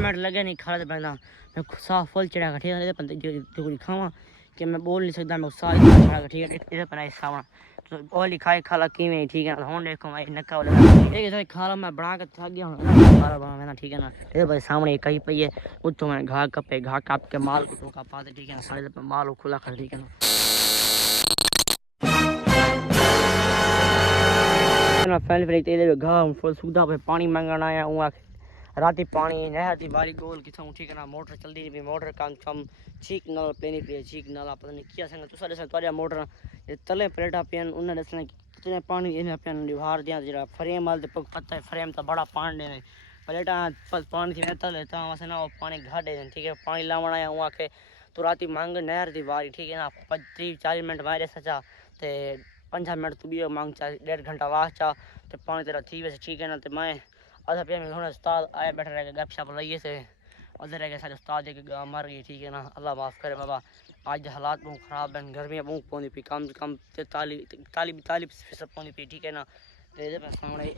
Minute लगे नहीं खा पैदा मैं साह फुल चढ़ा ठीक है बंदे जो खावा कि मैं बोल नहीं सकता मैं साह चढ़ा ठीक है इधर पर सावा तो ओली खाए खाला किवें ठीक है हुन देखो भाई नक्का वाला एक तो खाला मैं बना के थक गया हूं खाला बना मैं ठीक है ना ये भाई सामने कहीं पई है उतो मैं घा कपे घा काट के माल को का पाते ठीक है सारे पे माल खुला कर ठीक है ना फैल फैल तेरे घा फुल सुधा पे पानी मांगना आया हूं राती पानी नहर दी बारी गोल किथा ठीक है ना मोटर चलदी नहीं मोटर काम कम ठीक नल पेनी पे ठीक नल पता नहीं किया संग तुसा दसन तोरिया मोटर तले प्लेटा पेन उन्हें दसना कितने पानी इन पेन दिवार दिया जरा फ्रेम वाल पता है फ्रेम तो बड़ा पानी देने प्लेटा पानी थी तले ता वसे ना पानी घाटे ठीक है पानी लावण आया हूं आके तो राती मांग नहर दी बारी ठीक है ना 30-40 मिनट मारे सचा ते 5 मिनट तू बियो मांग चा 1.5 घंटा वास्ता ते पानी तेरा थी वैसे ठीक है ना ते मैं आधा पे में उस्ताद आए बैठे रह गए गपशप लइए से उधर रह गए सारे उस्ताद के मर गए ठीक है ना अल्लाह माफ़ करे बाबा आज हालात बहुत ख़राब हैं गर्मियाँ बहुत पौनी पी कम से कम 43-45 पौनी पी ठीक है ना तो सामने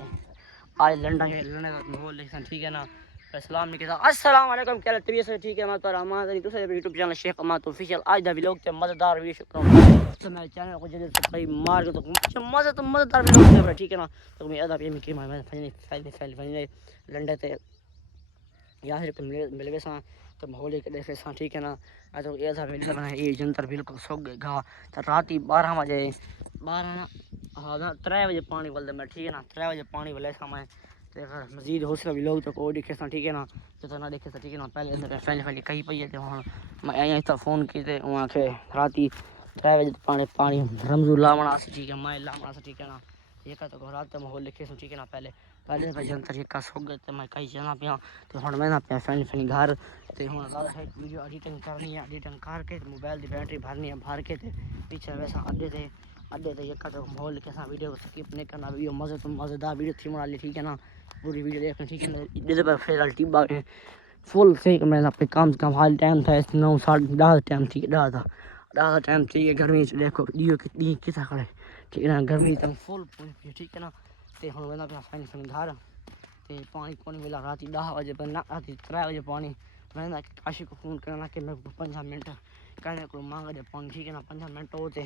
आज लंडन माहौल लिखा ठीक है ना सलाम नहीं कहता अस्सलाम वालेकुम क्या तबीयत से ठीक है मैं तो रहमान दूसरे यूट्यूब चैनल शेख अमात ऑफिशियल आज दा व्लॉग ते मज़ेदार वीडियो शुक्र तो मेरे चैनल को जल्दी सब्सक्राइब मार के तो मज़ेदार व्लॉग है ठीक है ना तो मैं अदा पे की मैं फैल लंडन ते या फिर मिलवे सा तो माहौल के देखे सा ठीक है ना आज तो ये था मिलवे बना ये जंतर बिल्कुल सोग घा तो रात 12 बजे 12 हां 3 बजे पानी बोल मैं ठीक है ना 3 बजे पानी बोले सा मैं मजीद हौसला भी लोग तो को दिखे सा ठीक है ना तो ना देखे सा ठीक है ना पहले कहीं पे थे वहाँ मैं यहाँ तो फ़ोन किए थे वहाँ के रात 3 बजे पानी रमजू लावना ठीक है मैं लावना ठीक है ना ये का तो रात माहौल लिखे सो ठीक है ना पहले भाई जंतर ये का सोग तो मैं कहीं जाना पिया तो हम मैं ना पिया फैन घर तो हम वीडियो एडिटिंग करनी है एडिटिंग करके मोबाइल की बैटरी भरनी है भर के पीछे वैसा अड्डे थे ये का तो माहौल लिखे सा वीडियो स्किप नहीं करना वीडियो मज़ेदार वीडियो थी बना ली ठीक है ना पूरी वीडियो देखना ठीक है ना इधर पर फिर टिब्बा फुल सही मैं अपने काम से कम हाल टाइम था 9-10 टाइम ठीक है 10 टाइम ठीक है गर्मी देखो दियो कितनी किसा खड़े ठीक है ना गर्मी तक फुल ठीक है ना ते हम वेना पे फैन घर ते पानी मिला रात 10 बजे पर ना रात 3 बजे पानी मैंने काशी को फ़ोन करना कि मैं 5 मिनट कहने को मांग दे पानी ठीक है ना 5 मिनट होते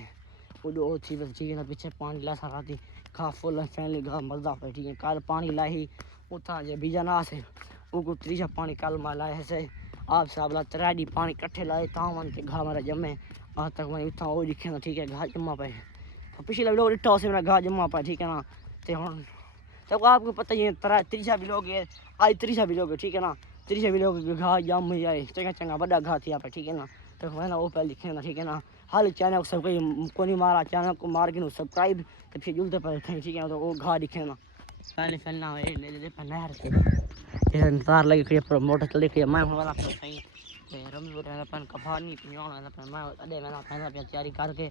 वो चीज़ ठीक है ना पीछे पानी ला सा राती खा फुल फैमिली घर मजा पे ठीक है कल पानी लाई उतना जे बीजा ना से वो त्रीजा पानी कल मैं लाए से आप साहब 3 डी पानी कट्ठे लाए ता मन के घा मारा जमे आज तक मैं उतना वो दिखे ना ठीक है घा जमा पे पिछले लोग इट्टा से मेरा घा जमा पाए ठीक है ना ते हुन तो आपको पता ही है त्रीजा भी लोग है आज त्रीजा भी लोग ठीक है ना त्रीजा भी लोग घा जम जाए चंगा चंगा बड़ा घा थी आप ठीक है ना तो मैं ना वो पहले लिखे ना ठीक है ना हाल चैनल को सब कोई मारा चैनल को मार के सब्सक्राइब तो फिर जुलते पर ठीक है तो वो घा दिखे ना पहले फैलना नहर से इंतजार लगे खड़ी मोटर चल रही मैं वाला सही रमजू अपन कफानी पियाना अपन मैं अडे मैंने पहला पे तैयारी करके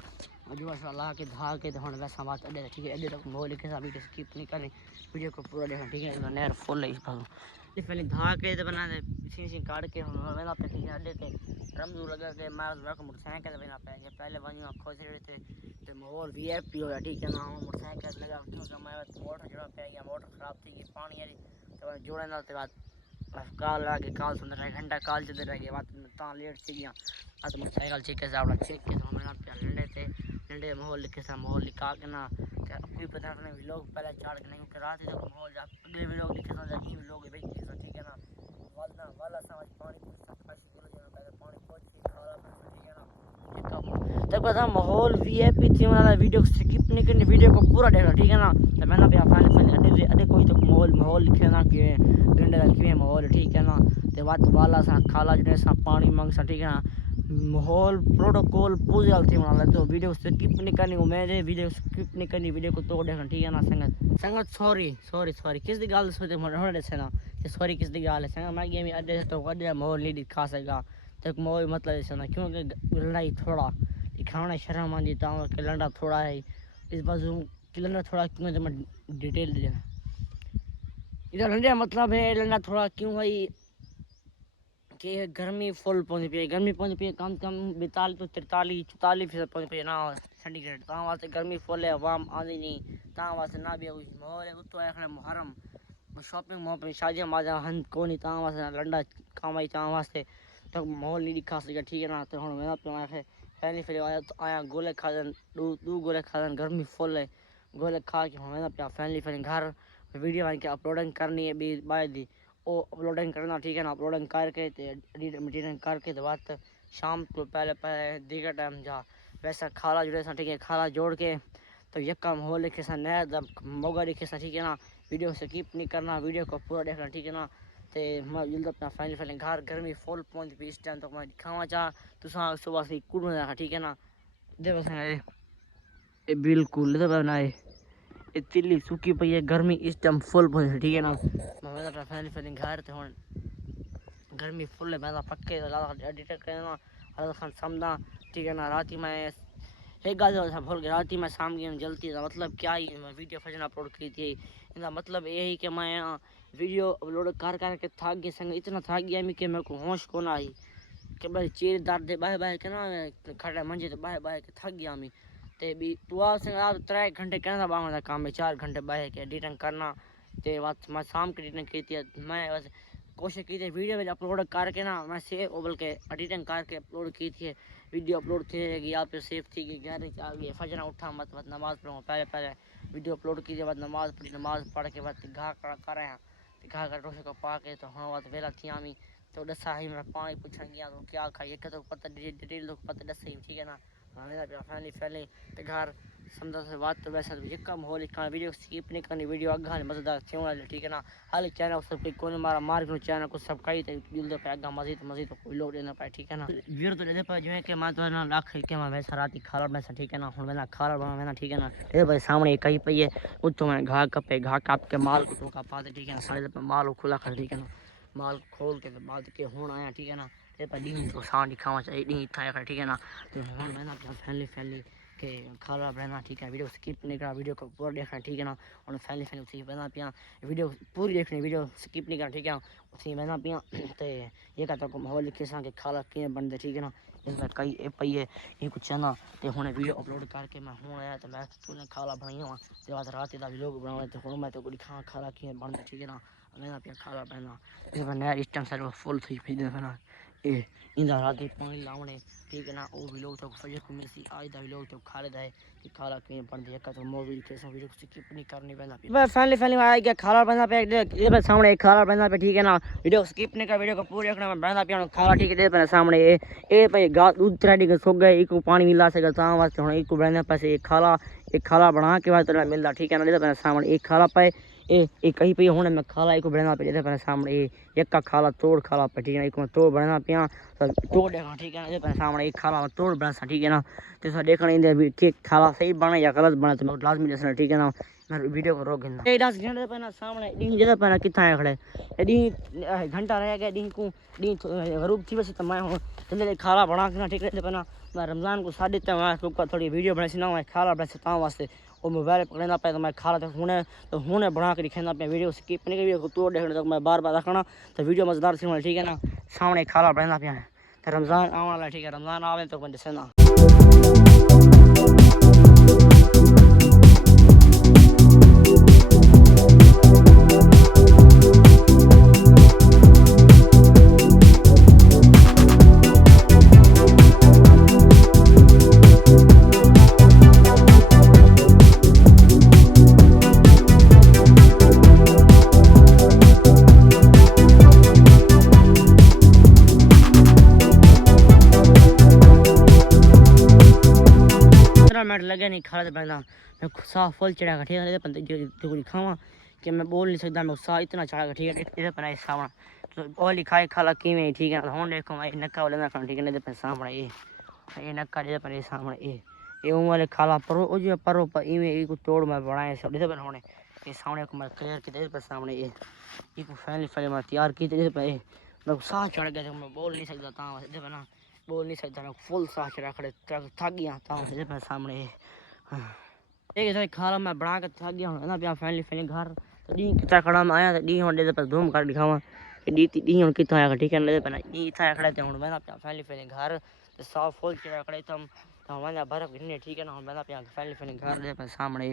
जो ऐसा ला के धा के हुन वैसा बात अडे ठीक है अडे तक मोल के साथ स्किप नहीं करनी वीडियो को पूरा देखना ठीक है नहर फुल है इस पर ये पहले धा के तो बना दे सी काट के हुन मैंने पे ठीक है अडे ते रमजू लगा के मार रख मोटरसाइकिल बना पे पहले वहीं खोज रहे थे तो माहौल वीआईपी हो ठीक है ना मोटरसाइकिल लगा क्यों समय मोटर जड़ा पे या मोटर खराब थी पानी यारी तो जोड़े ना बाद काल आगे काल सुंदर है घंटा काल चलते रह गए बात ता लेट से गया आज मोटरसाइकिल चेक के साथ चेक के तो मैंने पे लंडे माहौल लिखे सा माहौल लिखा के ना कोई पता नहीं लोग पहले चाड़ के नहीं क्योंकि रात तक माहौल अगले भी लोग लिखे सा जगी भी लोग भाई ठीक है ना वाला समझ पानी काशी बोलो जो पहले पानी पहुंच के खाला ठीक है ना तब पता माहौल वीआईपी थी वाला वीडियो स्किप नहीं करनी वीडियो को पूरा देखना ठीक है ना तो मैंने पे फाइनल अडे कोई तो माहौल लिखे ना कि लंडे का किवें माहौल ठीक है ना ते बात वाला सा खाला जने सा पानी मांग सा ठीक है ना माहौल प्रोटोकॉल पूरी थी बना तो वीडियो स्किप नहीं करनी उम्मीद है वीडियो स्किप नहीं करनी वीडियो को तो देखना ठीक है ना संगत सॉरी किस दी गाल सोचे होने से ना कि सॉरी किस दी गाल है संगत मैं गेम अड्डे तो अड्डे माहौल नहीं दिखा सका तो माहौल मतलब ऐसा ना क्योंकि लड़ाई थोड़ा दिखाना शर्म आती ता कि लंडा थोड़ा है इस बाजू कि लंडा थोड़ा क्यों जब मैं डिटेल दे देना इधर लंडे मतलब है लंडा थोड़ा क्यों भाई कि गर्मी फुल पहुंची पी गर्मी पहुंची पी कम से कम 42 तो 43-44% पहुंची पी ना सेंटीग्रेड ता वास्ते गर्मी फुल है वाम आंदी नहीं ता वास्ते ना भी माहौल है उतो है मुहर्रम शॉपिंग मॉल पे शादियाँ माजा हन को नहीं तां वास्ते लंडा कामाई तां वास्ते तो माहौल नहीं दिखा सका ठीक है ना तो हम मैं पे आया फैली फिर आया गोले खादन दू गोले खादन गर्मी फुल है गोले खा के हम पे फैमिली फिर घर वीडियो बन के अपलोडिंग करनी है भी बाय दी ओ अपलोडिंग करना ठीक है ना अपलोडिंग करके एडिटिंग करके तो बात शाम को पहले पहले दिखा टाइम जा वैसा खाला जुड़े सा ठीक है खाला जोड़ के तो यक्का माहौल लिखे सा नया जब मौका लिखे सा ठीक है ना वीडियो स्किप नहीं करना वीडियो को पूरा देखना ठीक है ना ते मैं जल्द अपना फाइनल घर गर्मी फुल पहुंच भी इस टाइम तक मैं दिखावा चाह तो सुबह से कुड़ में ठीक है ना देखो ये बिल्कुल तो बनाए ये तिल्ली सूखी पई है गर्मी इस टाइम फुल पहुंच ठीक है ना मैं अपना फाइनल घर तो हुन गर्मी फुल है मैं पक्के एडिट करना हर खान समझना ठीक है ना रात ही मैं एक गल भूल गया रात मैं शाम की जल्दी मतलब क्या ही वीडियो फजन अपलोड की थी इनका मतलब ये ही कि मैं वीडियो अपलोड कर थक गया संग इतना थक गया कि मेरे को होश को आई कि भाई चेर दर्द बाय बाय के ना खड़ा मंजे तो बाय बाय के थक गया मैं ते भी तू आ संग रात 3 घंटे कहना बाहर काम है 4 घंटे बाय के एडिटिंग करना ते बात मैं शाम की एडिटिंग की थी मैं बस कोशिश की थी वीडियो में अपलोड करके ना मैं सेव ओबल के एडिटिंग करके अपलोड की थी वीडियो अपलोड थी यहाँ पे सेफ थी कि घर आ गई फजर उठा मत नमाज पढ़ूँ पहले पहले वीडियो अपलोड की बाद नमाज पढ़ी नमाज पढ़ के बाद घा कर घा कर रोशे को पा के तो हाँ बात वेला थी आमी तो दसा ही मेरा पानी पूछा गया तो क्या खाई तो पता डिटेल तो पता दस ही ठीक है ना हमें फैमिली फैले तो घर समझा से बात तो वैसा तो कम हो लिखा वीडियो स्किप नहीं करनी वीडियो अग्गा मजेदार थी वाले ठीक है ना हाल चैनल सब कोई मारा मार के चैनल को सब्सक्राइब दिल दे पे अग्गा मजीद मजीद तो कोई लोग देना पाए ठीक है ना वीडियो तो दे पे जो है कि मैं तो ना लाख के मैं वैसा रात खाला वैसा ठीक है ना हुन मैंने खाला बना मैंने ठीक है ना ये भाई सामने कहीं पे ये उतो मैं घा कपे घा काप के माल को का पाते ठीक है ना सारे पे माल खुला कर ठीक है ना माल खोल के बाद के हुन आया ठीक है ना ये पर डी तो साउंड दिखावा चाहिए डी था ठीक है ना तो हुन मैंने अपना फैमिली फैमिली के खाला बना ठीक है वीडियो स्किप नहीं करना वीडियो को पूरा देखना ठीक है ना और फैमिली फैमिली उसी बना पिया वीडियो पूरी देखनी वीडियो स्किप नहीं करना ठीक है उसी बना पिया तो ये कहता को माहौल लिखे सा के खाला किए बनते ठीक है ना इसमें कई ए पई है ये कुछ है ना तो हुन वीडियो अपलोड करके मैं हूँ आया तो मैं तूने खाला बनाई हुआ तो बाद रात का व्लॉग बनाया तो हुन मैं तो कुछ खा खाला किए बनते ठीक है ना मैंने पिया खाला बना इसमें नया इस टाइम सारे फुल थी फिर बना ए इंदा रात पानी लावने ठीक है ना वो भी लोग तो फजर को मिलसी आज दा भी लोग तो खा लेदा है कि खाला के पड़ दिया का तो मूवी के सब वीडियो स्किप नहीं करनी पैंदा पे बस फैमिली फैमिली आ गया खाला बंदा पे ये पे सामने एक खाला बंदा पे ठीक है ना वीडियो स्किप नहीं कर वीडियो को पूरी देखना मैं बंदा पे खाला ठीक है दे पे सामने ए पे गा दूध त्रेडी के सोग गए इको पानी मिला सके ता वास्ते हुन इको बंदा पासे एक खाला बना के बाद तो मिलदा ठीक है ना दे पे सामने एक खाला पे ए कहीं पे होने में खाला एक बना पे दे पे सामने एक का खाला तोड़ खाला पे ठीक है एक में तोड़ बना पिया तोड़ देखा ठीक है ना दे सामने एक खाला तोड़ बना ठीक है ना तो सर देखना इंदे के खाला सही बना या गलत बना तो मैं लाजमी दसना ठीक है ना मैं वीडियो को रोक गिनना ए डांस घंटे पे ना सामने डी जगह पे ना किथा है खड़े डी घंटा रह गया डी को डी गरूब थी वैसे तो मैं जल्दी खाला बना के ना ठीक है पे ना मैं रमजान को 3:30 मैं थोड़ी वीडियो बनाई ना मैं खाला बना ता वास्ते और मोबाइल पकड़ना पे तो मैं खाला तो हुने बना के दिखाना पे वीडियो स्किप नहीं वीडियो को तोड़ देखने तक मैं बार बार रखना तो वीडियो मजेदार सी ठीक है ना सामने खाला बना पे तो रमजान आने वाला ठीक है रमजान आवे तो बंदे से ना मिनट लगे नहीं खाला पहला मैं साह फुल चढ़ा ठीक है बंदे जो खावा कि मैं बोल नहीं सकता मैं साह इतना चढ़ा ठीक है इधर पर सामना तो ओली खाए खाला किमें ठीक है हुन देखो मैं नक्का वाले ना ठीक है इधर सामने ये नक्का इधर पर सामने ये वाले खाला परो पर इवें को तोड़ मैं बनाए सब इधर पर होने ये सामने को मैं क्लियर की इधर पर सामने ये को फैमिली फैमिली मैं तैयार की इधर पर मैं साह चढ़ गया मैं बोल नहीं सकता था इधर पर ना बोल नहीं सकता फुल साह चढ़ा खड़े थक गया था इधर पर सामने एक ऐसा खाला मैं बना के थक गया हूँ ना पिया फैमिली फैमिली घर तो डी कितना खड़ा मैं आया डी होने पर धूम कर दिखावा कि डी हूँ कितना आया ठीक है ना पे डी इतना खड़े थे हूँ मैं पिया फैमिली फैमिली घर तो साफ फुल चढ़ा खड़े तम तो हमारे बर्फ गिरने ठीक है ना मैं पिया फैमिली फैमिली घर दे पर सामने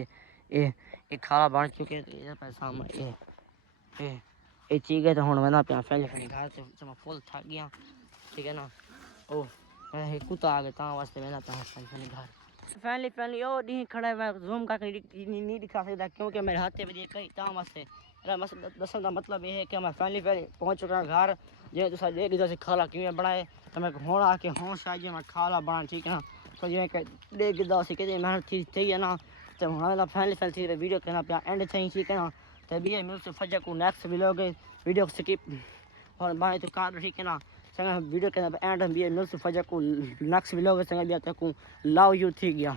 ये खाला बन चुके इधर पर सामने ये चीज़ है तो हूँ वह पे फैमिली घर से मैं फुल थक गया ठीक है ना। ओ कुत्ता आ गया ता वास्ते वह पे फैमिली घर फैमिली ओ डी खड़ा है मैं जूम करके नहीं दिखा सकता क्योंकि मेरे हाथ में ये कई ता वास्ते दसन का मतलब ये है कि मैं फैमिली पहुँच चुका घर जो तुसा देख लीजिए खाला किमें बनाए तो मैं हूँ आके हूँ शायद मैं खाला बना ठीक है ना। तो जो देख लीजिए कि मेहनत थी है ना। तो हमारा फैमिली वीडियो करना पे एंड चाहिए ठीक है ना। तो भी मिलते फजर को नेक्स्ट वीडियो स्किप और बाएं तो कार ठीक है ना। संग वीडियो के एंड भी मिलते फजर को नेक्स्ट वीडियो संग भी लव यू थी गया।